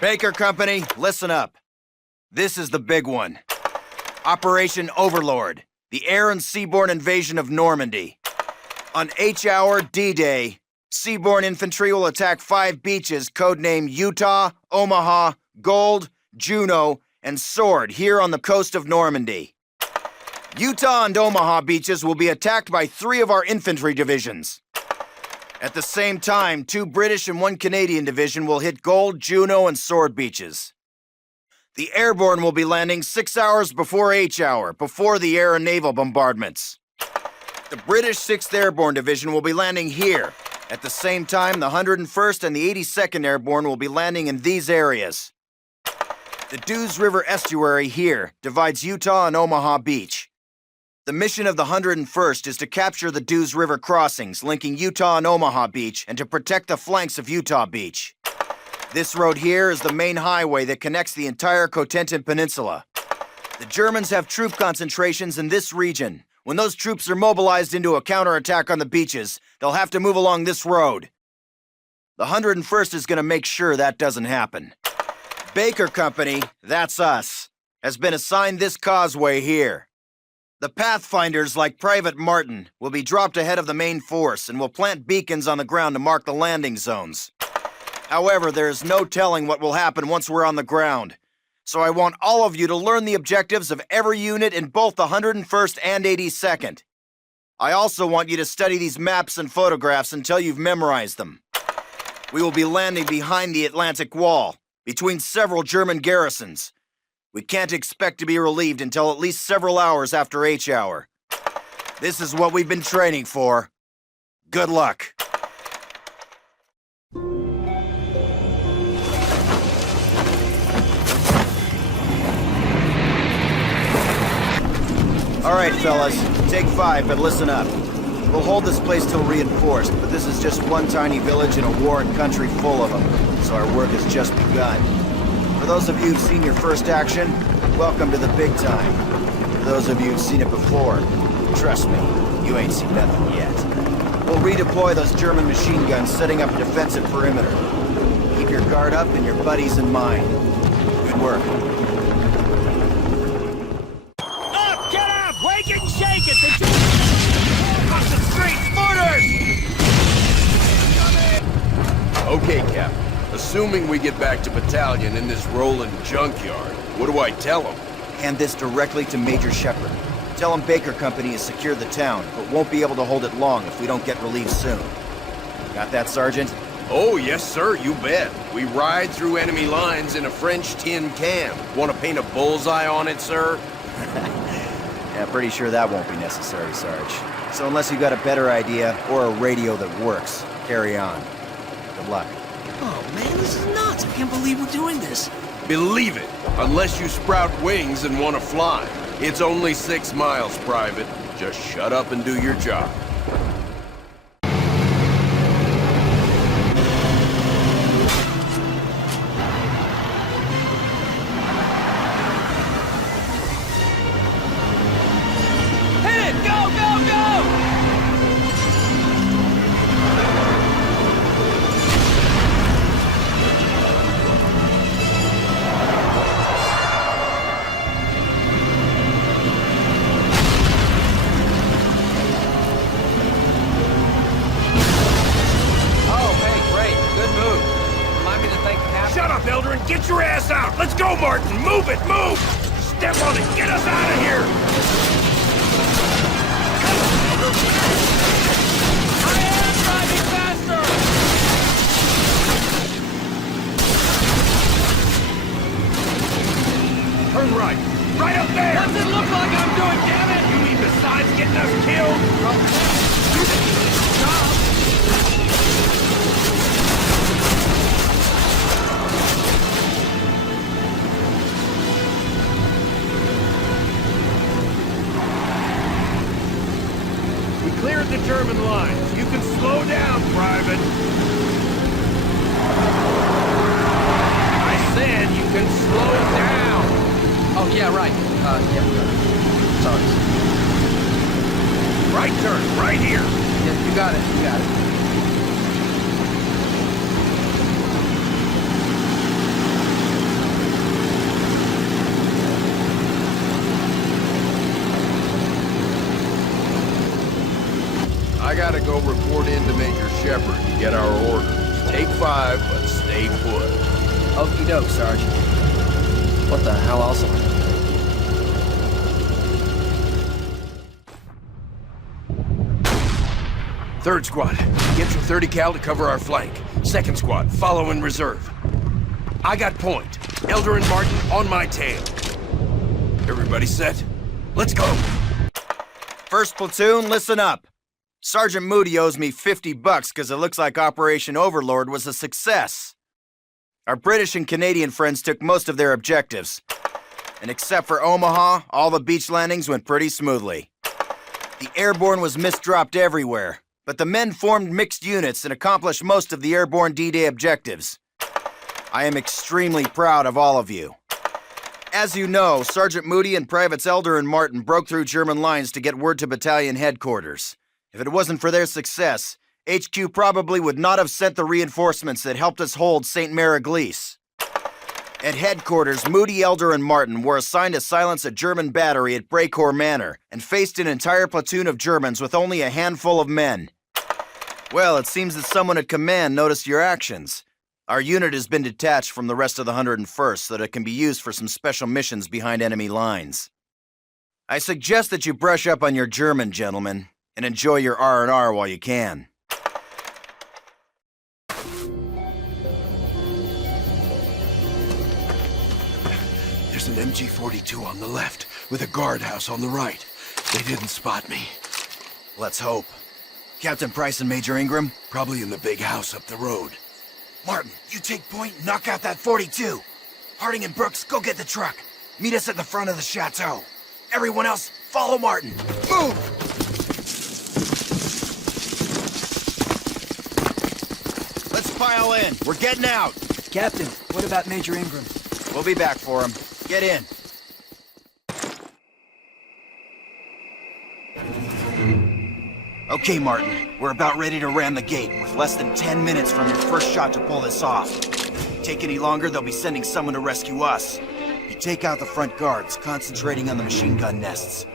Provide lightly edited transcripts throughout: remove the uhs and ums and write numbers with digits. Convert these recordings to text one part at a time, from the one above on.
Baker Company, listen up. This is the big one. Operation Overlord, the air and seaborne invasion of Normandy. On H-Hour D-Day, seaborne infantry will attack 5 beaches codenamed Utah, Omaha, Gold, Juno, and Sword here on the coast of Normandy. Utah and Omaha beaches will be attacked by 3 of our infantry divisions. At the same time, 2 British and 1 Canadian division will hit Gold, Juno, and Sword beaches. The airborne will be landing 6 hours before H-Hour, before the air and naval bombardments. The British 6th Airborne Division will be landing here. At the same time, the 101st and the 82nd Airborne will be landing in these areas. The Dews River Estuary here divides Utah and Omaha Beach. The mission of the 101st is to capture the Dews River crossings linking Utah and Omaha Beach and to protect the flanks of Utah Beach. This road here is the main highway that connects the entire Cotentin Peninsula. The Germans have troop concentrations in this region. When those troops are mobilized into a counterattack on the beaches, they'll have to move along this road. The 101st is going to make sure that doesn't happen. Baker Company, that's us, has been assigned this causeway here. The Pathfinders, like Private Martin, will be dropped ahead of the main force and will plant beacons on the ground to mark the landing zones. However, there is no telling what will happen once we're on the ground. So I want all of you to learn the objectives of every unit in both the 101st and 82nd. I also want you to study these maps and photographs until you've memorized them. We will be landing behind the Atlantic Wall, between several German garrisons. We can't expect to be relieved until at least several hours after H-Hour. This is what we've been training for. Good luck. All right, fellas, take 5, but listen up. We'll hold this place till reinforced, but this is just one tiny village in a warring country full of them, so our work has just begun. For those of you who've seen your first action, welcome to the big time. For those of you who've seen it before, trust me, you ain't seen nothing yet. We'll redeploy those German machine guns, setting up a defensive perimeter. Keep your guard up and your buddies in mind. Good work. Up! Get up! Wake and shake it! The Germans across the street! Mortars! Okay, Cap. Assuming we get back to Battalion in this rolling junkyard, what do I tell them? Hand this directly to Major Shepard. Tell him Baker Company has secured the town, but won't be able to hold it long if we don't get relieved soon. Got that, Sergeant? Oh, yes, sir, you bet. We ride through enemy lines in a French tin can. Want to paint a bullseye on it, sir? Yeah, pretty sure that won't be necessary, Sarge. So unless you've got a better idea, or a radio that works, carry on. Good luck. Oh man, this is nuts! I can't believe we're doing this. Believe it, unless you sprout wings and want to fly. It's only 6 miles, Private. Just shut up and do your job. Hit it! Go, go, go! Shut up, Eldrin! Get your ass out! Let's go, Martin! Move it! Move! Step on it! Get us out of here! I am driving faster! Turn right! Right up there! What's it look like I'm doing, damn it? You mean besides getting us killed? Stop! Cleared the German lines. You can slow down, Private. I said you can slow down. Oh yeah, right. Yeah. Sorry. Right turn, right here. Yeah, you got it. You got it. go report in to Major Shepard to get our orders. Take 5, but stay put. Okie doke, Sarge. What the hell also? Third squad, get your 30 cal to cover our flank. Second squad, follow in reserve. I got point. Elder and Martin on my tail. Everybody set? Let's go. First platoon, listen up. Sergeant Moody owes me $50 because it looks like Operation Overlord was a success. Our British and Canadian friends took most of their objectives. And except for Omaha, all the beach landings went pretty smoothly. The airborne was misdropped everywhere, but the men formed mixed units and accomplished most of the airborne D-Day objectives. I am extremely proud of all of you. As you know, Sergeant Moody and Privates Elder and Martin broke through German lines to get word to battalion headquarters. If it wasn't for their success, HQ probably would not have sent the reinforcements that helped us hold St. Mary-Glise. At headquarters, Moody, Elder, and Martin were assigned to silence a German battery at Brecourt Manor and faced an entire platoon of Germans with only a handful of men. Well, it seems that someone at command noticed your actions. Our unit has been detached from the rest of the 101st so that it can be used for some special missions behind enemy lines. I suggest that you brush up on your German, gentlemen, and enjoy your R&R while you can. There's an MG-42 on the left, with a guardhouse on the right. They didn't spot me. Let's hope. Captain Price and Major Ingram? Probably in the big house up the road. Martin, you take point and knock out that 42. Harding and Brooks, go get the truck. Meet us at the front of the chateau. Everyone else, follow Martin. Move! Let's pile in. We're getting out. Captain, what about Major Ingram? We'll be back for him. Get in. Okay, Martin. We're about ready to ram the gate, with less than 10 minutes from your first shot to pull this off. Take any longer, they'll be sending someone to rescue us. You take out the front guards, concentrating on the machine gun nests.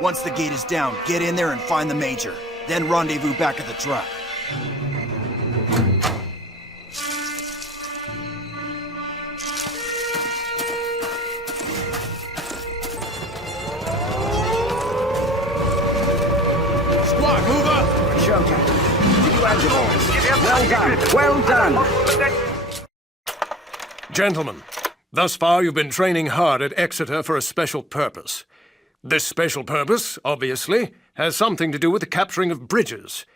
Once the gate is down, get in there and find the Major. Then rendezvous back at the truck. Well done. Well done. Gentlemen, thus far you've been training hard at Exeter for a special purpose. This special purpose, obviously, has something to do with the capturing of bridges.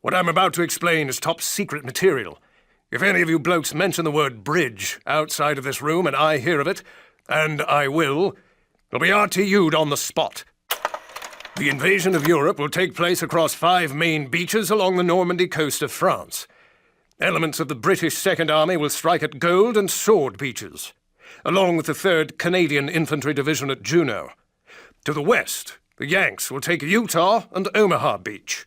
What I'm about to explain is top-secret material. If any of you blokes mention the word bridge outside of this room and I hear of it, and I will, it'll be RTU'd on the spot. The invasion of Europe will take place across 5 main beaches along the Normandy coast of France. Elements of the British Second Army will strike at Gold and Sword beaches, along with the 3rd Canadian Infantry Division at Juno. To the west, the Yanks will take Utah and Omaha Beach.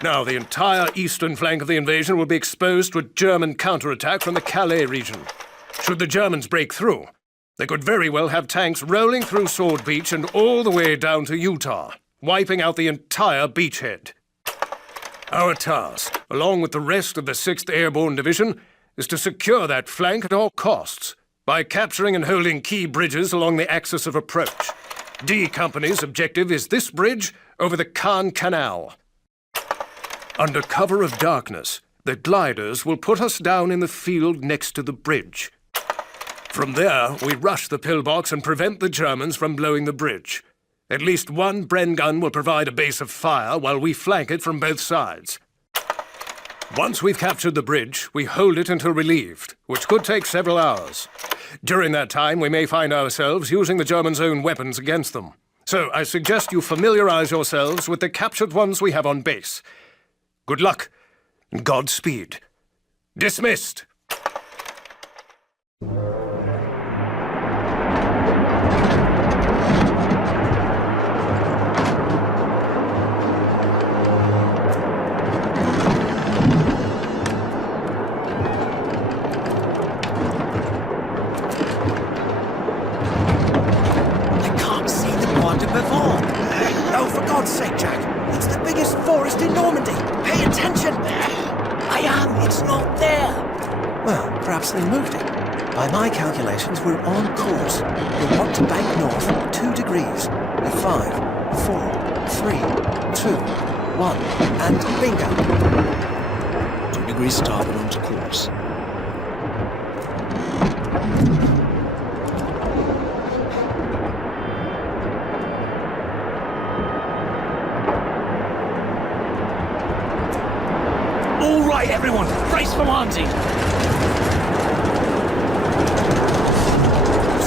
Now, the entire eastern flank of the invasion will be exposed to a German counterattack from the Calais region. Should the Germans break through, they could very well have tanks rolling through Sword Beach and all the way down to Utah, wiping out the entire beachhead. Our task, along with the rest of the 6th Airborne Division, is to secure that flank at all costs by capturing and holding key bridges along the axis of approach. D Company's objective is this bridge over the Caen Canal. Under cover of darkness, the gliders will put us down in the field next to the bridge. From there, we rush the pillbox and prevent the Germans from blowing the bridge. At least one Bren gun will provide a base of fire while we flank it from both sides. Once we've captured the bridge, we hold it until relieved, which could take several hours. During that time, we may find ourselves using the Germans' own weapons against them. So I suggest you familiarize yourselves with the captured ones we have on base. Good luck, and Godspeed. Dismissed! Oh, for God's sake, Jack! It's the biggest forest terrorist in Normandy. Pay attention. I am. It's not there. Well, perhaps they moved it. By my calculations, we're on course. We'll want to bank north 2 degrees. At 5, 4, 3, 2, 1, and bingo. 2 degrees starboard onto course. All right, everyone. Brace for landing.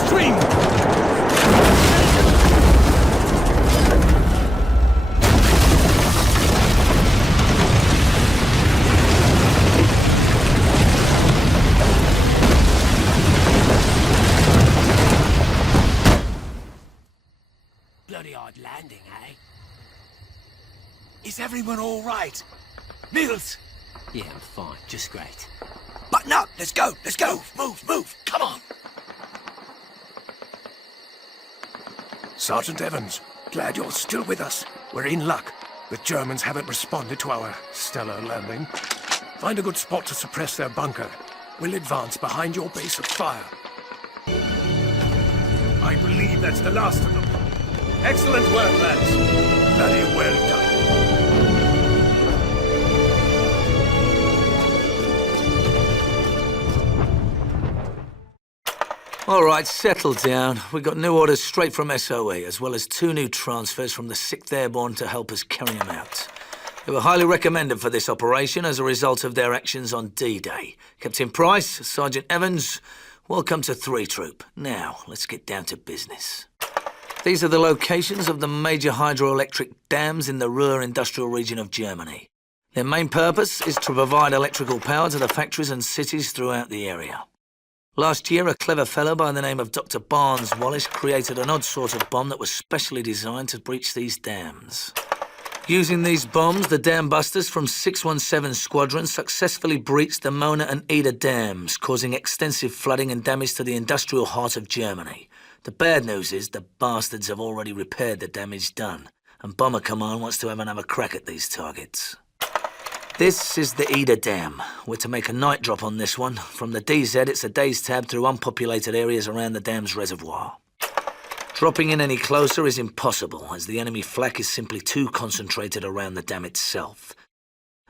Stream. Bloody hard landing, eh? Is everyone all right? Mills! Yeah, I'm fine. Just great. Button up! Let's go! Let's go! Move! Come on! Sergeant Evans, glad you're still with us. We're in luck. The Germans haven't responded to our stellar landing. Find a good spot to suppress their bunker. We'll advance behind your base of fire. I believe that's the last of them. Excellent work, lads. Bloody well done. All right, settle down. We got new orders straight from SOE, as well as 2 new transfers from the 6th Airborne to help us carry them out. They were highly recommended for this operation as a result of their actions on D-Day. Captain Price, Sergeant Evans, welcome to 3 Troop. Now, let's get down to business. These are the locations of the major hydroelectric dams in the Ruhr industrial region of Germany. Their main purpose is to provide electrical power to the factories and cities throughout the area. Last year, a clever fellow by the name of Dr. Barnes Wallace created an odd sort of bomb that was specially designed to breach these dams. Using these bombs, the dam busters from 617 Squadron successfully breached the Mona and Ida dams, causing extensive flooding and damage to the industrial heart of Germany. The bad news is the bastards have already repaired the damage done, and Bomber Command wants to have another crack at these targets. This is the Ida Dam. We're to make a night drop on this one. From the DZ, it's a day's tab through unpopulated areas around the dam's reservoir. Dropping in any closer is impossible, as the enemy flak is simply too concentrated around the dam itself.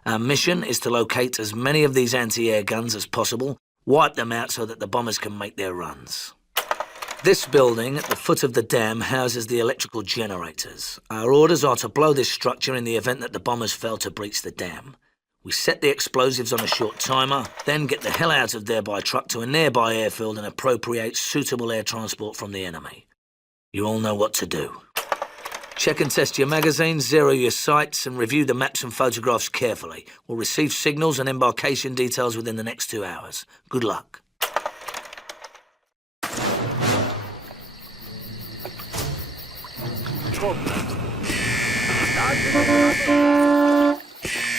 Our mission is to locate as many of these anti-air guns as possible, wipe them out so that the bombers can make their runs. This building at the foot of the dam houses the electrical generators. Our orders are to blow this structure in the event that the bombers fail to breach the dam. We set the explosives on a short timer, then get the hell out of there by truck to a nearby airfield and appropriate suitable air transport from the enemy. You all know what to do. Check and test your magazines, zero your sights, and review the maps and photographs carefully. We'll receive signals and embarkation details within the next 2 hours. Good luck.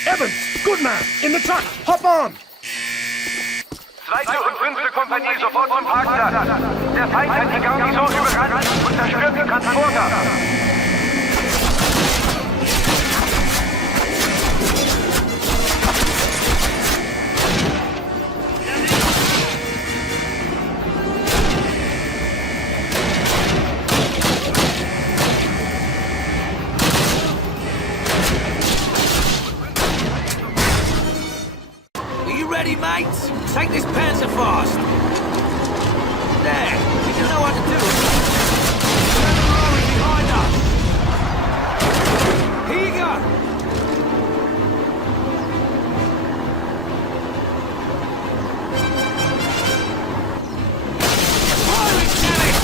Evans, good man, in the truck, hop on! Zweite und 5. Kompanie sofort zum Parkplatz. Der Feind hat die Garnison überrannt und zerstört die Transporter. Ready, mates? Take this panzer fast. There, you know what to do. Turn the lorry behind us. Here you go. Firing, damn it!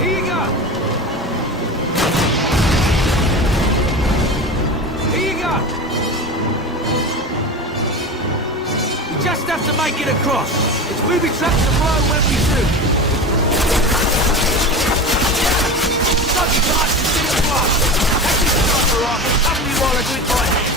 Here you go. Here you go. Just have to make it across. It's moving trucks to blow when we do. Not the time to see the block. Take this driver off and cover me while I do it by hand.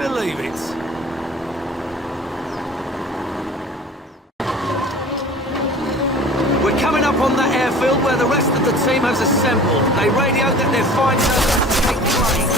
believe it. We're coming up on that airfield where the rest of the team has assembled. They radioed that they're finding us to take plane.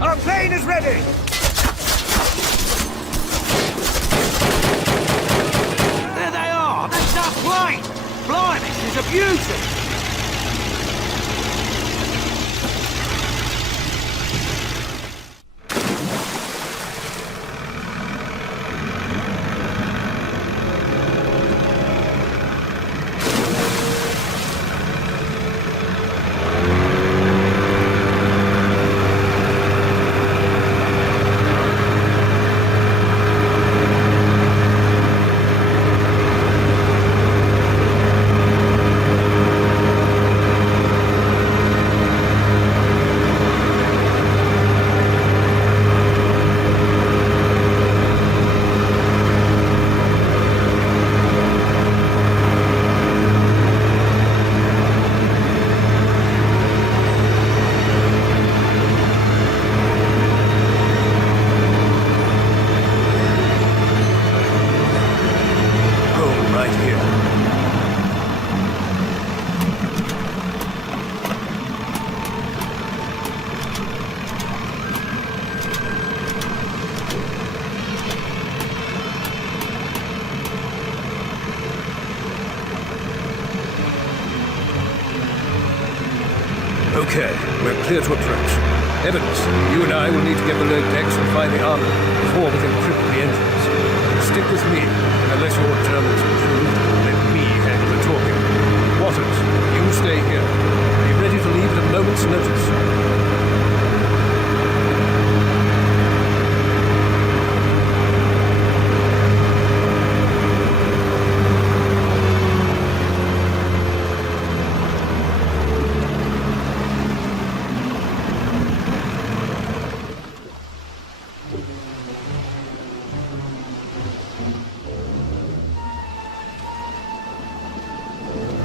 Our plane is ready! There they are! That's our plane! Blimey, she's a beauty! Okay, we're clear to approach. Evans, you and I will need to get below decks and find the armor before we can cripple the engines. Stick with me, and unless your German's improved, let me handle the talking. Waters, you stay here. Be ready to leave at a moment's notice.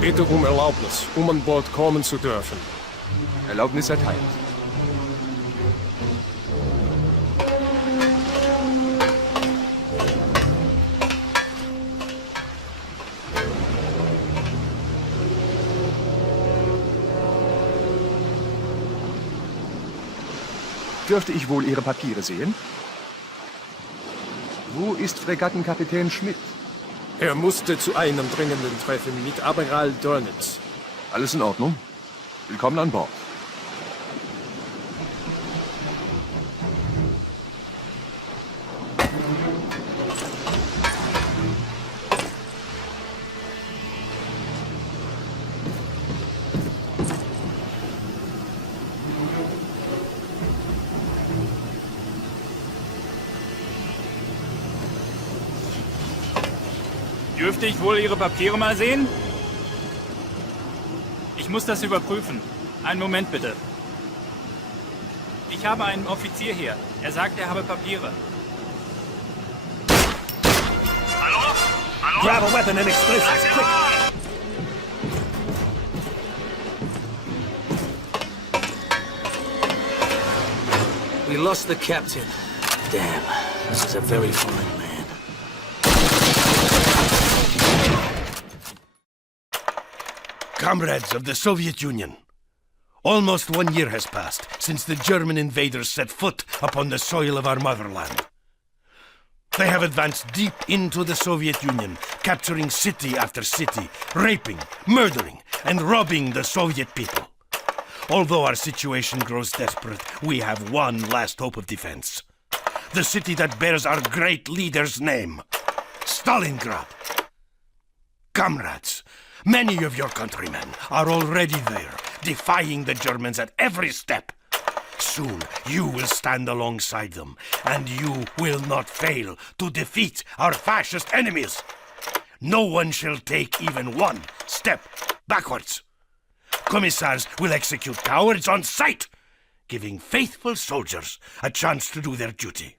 Bitte Erlaubnis, an Bord kommen zu dürfen. Erlaubnis erteilt. Dürfte ich wohl Ihre Papiere sehen? Wo ist Fregattenkapitän Schmidt? Er musste zu einem dringenden Treffen mit Admiral Dönitz. Alles in Ordnung. Willkommen an Bord. Dürfte ich wohl Ihre Papiere mal sehen? Ich muss das überprüfen. Einen Moment bitte. Ich habe einen Offizier hier. Er sagt, er habe Papiere. Grab a weapon and explosives, quick! We lost the captain. Damn, this is a very fine man. Comrades of the Soviet Union, almost 1 year has passed since the German invaders set foot upon the soil of our motherland. They have advanced deep into the Soviet Union, capturing city after city, raping, murdering, and robbing the Soviet people. Although our situation grows desperate, we have one last hope of defense. The city that bears our great leader's name, Stalingrad. Comrades, many of your countrymen are already there, defying the Germans at every step. Soon you will stand alongside them, and you will not fail to defeat our fascist enemies. No one shall take even one step backwards. Commissars will execute cowards on sight, giving faithful soldiers a chance to do their duty.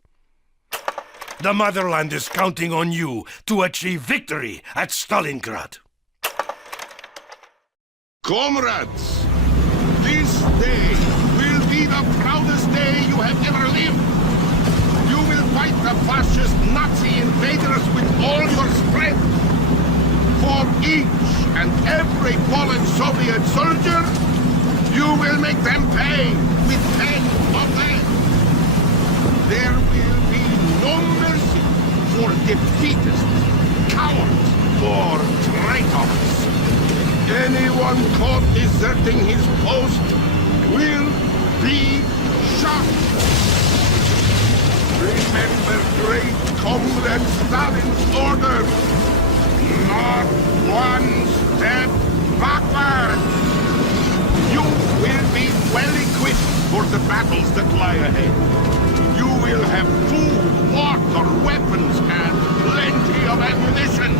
The motherland is counting on you to achieve victory at Stalingrad. Comrades, this day will be the proudest day you have ever lived. You will fight the fascist Nazi invaders with all your strength. For each and every fallen Soviet soldier, you will make them pay with 10 of them. There will be no mercy for defeatists, cowards, or traitors. Anyone caught deserting his post will be shot. Remember great Comrade Stalin's orders. Not one step backward. You will be well equipped for the battles that lie ahead. You will have food, water, weapons, and plenty of ammunition.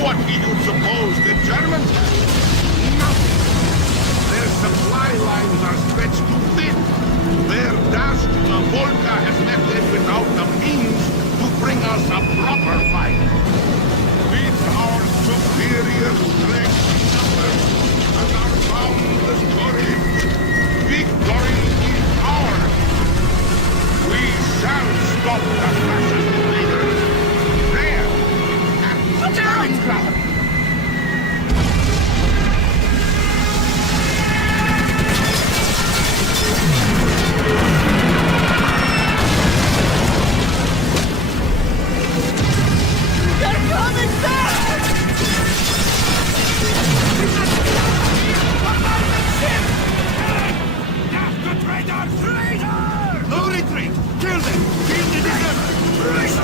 What do you suppose the Germans have? Nothing. Their supply lines are stretched too thin. Their Dashna Volga has left them without the means to bring us a proper fight. With our superior strength in numbers and our boundless courage, victory is ours. We shall stop the fascist invaders there at Stalingrad. They're coming back! Traitor! No retreat! Kill them! Kill the deserters!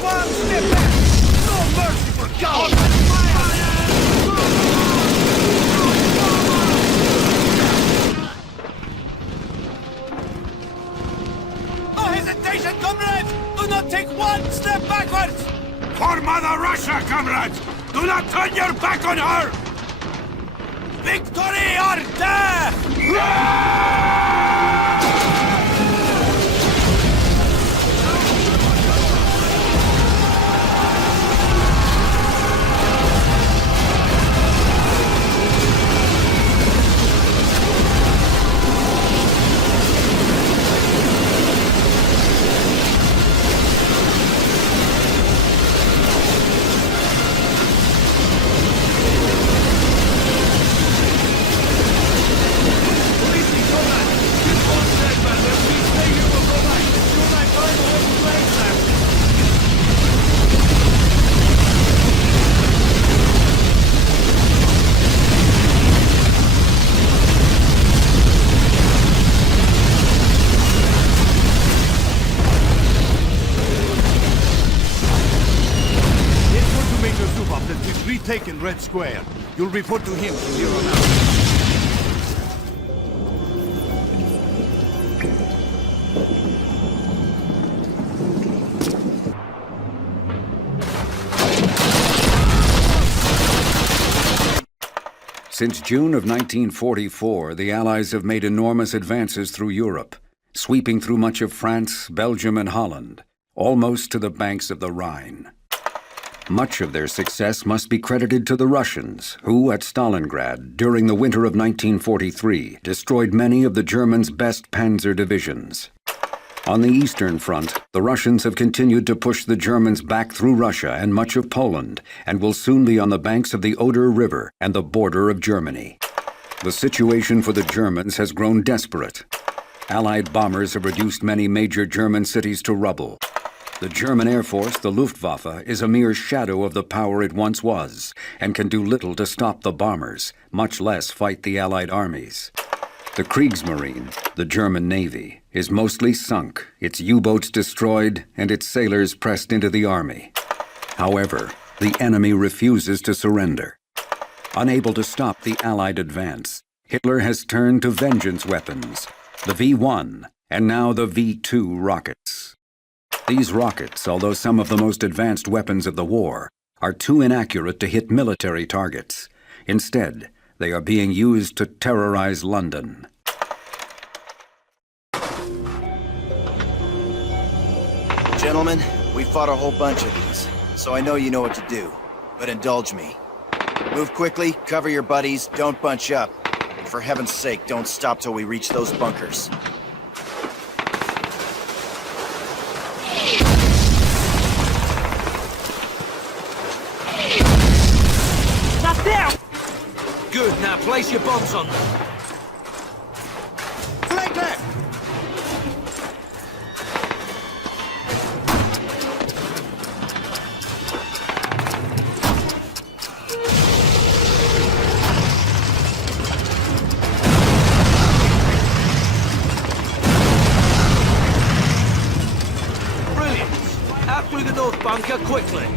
one step back! No mercy for cowards! No hesitation, comrades! Do not take one step backwards! For Mother Russia, comrades! Do not turn your back on her! Victory or death! Taken Red Square. You'll report to him from here on out. Since June of 1944, the Allies have made enormous advances through Europe, sweeping through much of France, Belgium, and Holland, almost to the banks of the Rhine. Much of their success must be credited to the Russians, who, at Stalingrad, during the winter of 1943, destroyed many of the Germans' best panzer divisions. On the Eastern Front, the Russians have continued to push the Germans back through Russia and much of Poland, and will soon be on the banks of the Oder River and the border of Germany. The situation for the Germans has grown desperate. Allied bombers have reduced many major German cities to rubble. The German Air Force, the Luftwaffe, is a mere shadow of the power it once was, and can do little to stop the bombers, much less fight the Allied armies. The Kriegsmarine, the German Navy, is mostly sunk, its U-boats destroyed, and its sailors pressed into the army. However, the enemy refuses to surrender. Unable to stop the Allied advance, Hitler has turned to vengeance weapons, the V-1, and now the V-2 rockets. These rockets, although some of the most advanced weapons of the war, are too inaccurate to hit military targets. Instead, they are being used to terrorize London. Gentlemen, we fought a whole bunch of these, so I know you know what to do. But indulge me. Move quickly, cover your buddies, don't bunch up. And for heaven's sake, don't stop till we reach those bunkers. Good, now place your bombs on them. Flank left! Brilliant! Out through the north bunker, quickly!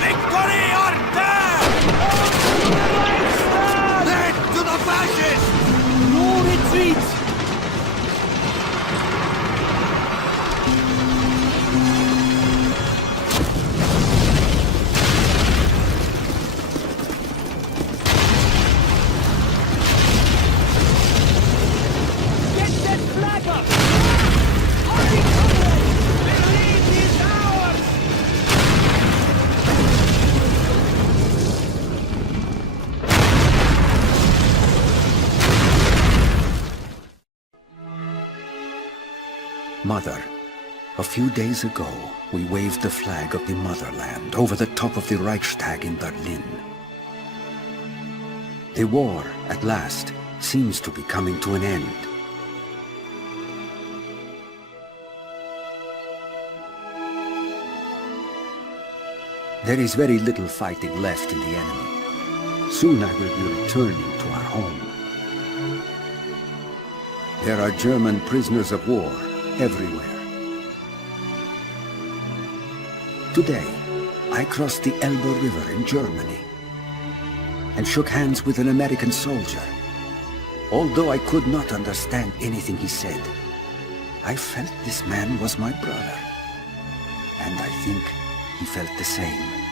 Victory or death! Dead to the fascists! No retreat! Get that flag up! Army comrades! The lead is ours! Mother, a few days ago, we waved the flag of the motherland over the top of the Reichstag in Berlin. The war, at last, seems to be coming to an end. There is very little fighting left in the enemy. Soon I will be returning to our home. There are German prisoners of war everywhere. Today, I crossed the Elbe River in Germany and shook hands with an American soldier. Although I could not understand anything he said, I felt this man was my brother. And I think he felt the same.